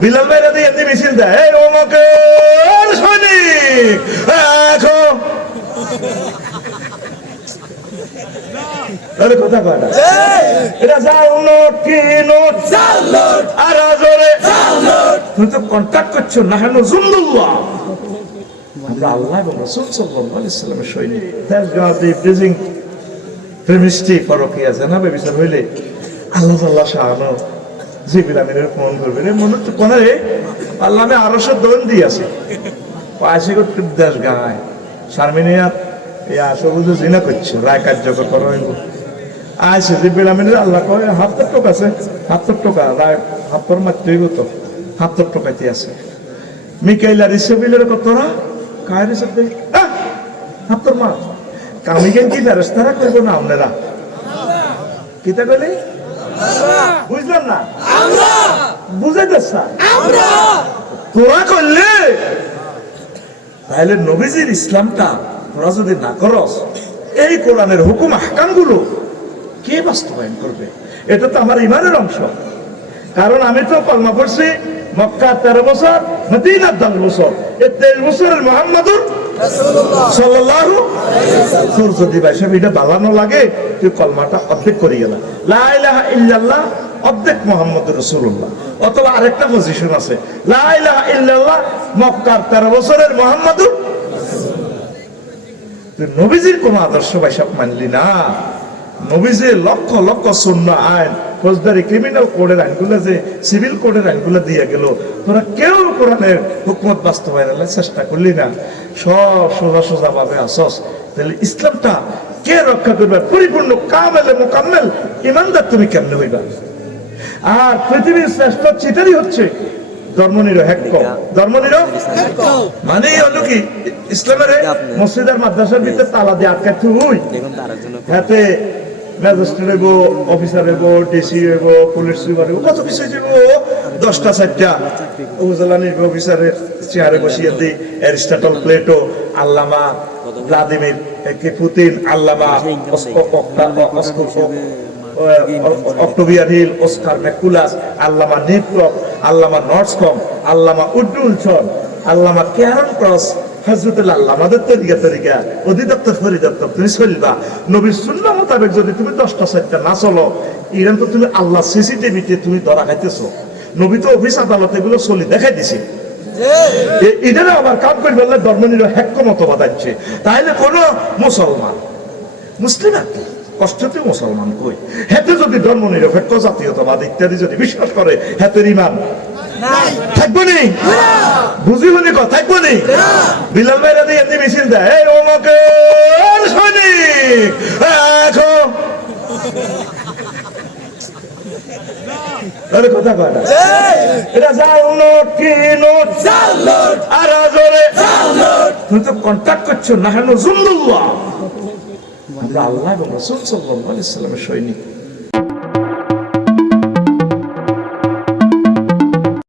বিলাল ভাইরা দিয়ে এমনি মিছিল দেয়। এই অমকের সৈনিক এখন তাহলে কথা কয় না। এটা জাল নোট কি নোট? আর আজরে? তুমি তো কন্ট্যাক্ট করছ না হেন জুন্দুল্লাহ আমরা আল্লাহ এবং রসুল সাল্লাল্লাহু আলাইহি সাল্লামের সৈনিক। দ্যাটস গড দি প্রিজিং প্রেমিস্টি পরকিয়া জানাবে বিচার হইলে আল্লাহ আল্লাহ শাহানো জিবির আমিনের ফোন করবে রে মনে হচ্ছে কোন রে? আল্লাহ আমি আরও দোন দিয়ে আছে। পাশে করতে দেশ গায়। সারমিনিয়া এই আসবুজ জিনা করছে, রায় কার্যকর করা হইব। আইসে জিবির আমিনের আল্লাহ কয় হাফতর টোক আছে হাফতর টোকা, রায় হাফতর মাত্রই তো হাফতর টোকাইতে আছে। মিকাইলা রিসেবিলের কতরা কায় রিসেব দে হাফতর মা কামিকেন কি ফেরস্তারা করব না আপনারা? কিতা কইলি? বুঝলাম না। দেশা তোরা করলে? তাহলে নবীজির ইসলামটা তোরা যদি না করস এই কোরআনের হুকুম হাকামগুলো কে বাস্তবায়ন করবে? এটা তো আমার ইমানের অংশ। কারণ আমি তো কলমা পড়ছি মক্কা তেরো বছর মদিনার দশ বছর। এই তেইশ বছরের মোহাম্মদুর এটা বালানো লাগে তুই কলমাটা অর্ধেক করে ইল্লাল্লাহ, অর্ধেক মোহাম্মদ রসুল্লাহ অথবা আরেকটা পজিশন আছে। লা ইল্লাল্লাহ, মক্কার তেরো বছরের মোহাম্মদুর নবীজির কোন আদর্শ বাইসা মানলি না। নবীজির লক্ষ লক্ষ শূন্য আইন ফৌজদারি ক্রিমিনাল কোডের আইনগুলো যে সিভিল কোডের আইনগুলো দিয়ে গেল। তোরা কেউ কোরআনের হুকুমত বাস্তবায়নের চেষ্টা করলি না। সব সোজা সোজা ভাবে আসস। তাহলে ইসলামটা কে রক্ষা করবে? পরিপূর্ণ কামেলে মোকাম্মেল। ইমানদার তুমি কেমনে হইবা? আর পৃথিবীর শ্রেষ্ঠ চিটারই হচ্ছে ধর্মনির হ্যাক ধর্মনির মানে হলো কি? ইসলামের মসজিদ আর মাদ্রাসার ভিতরে তালা দিয়ে আটকাতে হই। হাতে ম্যাজিস্ট্রেট হইব, অফিসার হইব, ডিসি হইব, পুলিশ সুপার হইব, কত কিছু হইব। দশটা, চারটা উপজেলা নির্বাহী অফিসারের চেয়ারে বসিয়ে দিই, অ্যারিস্টটল প্লেটো, আল্লামা ভ্লাদিমির কে পুতিন, আল্লামা অক্টোবিয়ার হিল, ওস্কার ম্যাকুলাস, আল্লামা নিপলক আল্লামা নর্সকম, আল্লামা উড্ডুলছন আল্লামা ক্যারন ক্রস হজরতুল্লাহ আল্লামাদের তরিকা তরিকা অধিদপ্তর পরিদপ্তর তুমি চলবা। নবীর শূন্য মোতাবেক যদি তুমি দশটা চারটা না চলো ইরান তো তুমি আল্লাহ সিসিটিভিতে তুমি ধরা খাইতেছো। নবী তো অফিস আদালত এগুলো চলি দেখাই দিছে। আবার কাম করে মতবাদ আনছে। তাহলে কোন মুসলমান মুসলিম আর কি? কষ্টতে মুসলমান কই? হেতে যদি ধর্ম নিরপেক্ষ জাতীয়তাবাদ ইত্যাদি যদি বিশ্বাস করে হেতের ইমান থাকব নি? কথা থাকব নি? বিলাল ভাইরা দিয়ে এমনি মিছিল দেয় এই অমকের সৈনিক এখন আরে কথা কয় না? এটা জাল নোট কি নোট? আর আজরে তুমি তো কন্ট্যাক্ট করছ না হেন জুন্দুল্লাহ আমরা আল্লাহ এবং রসুল সাল্লাহ ইসলামের সৈনিক।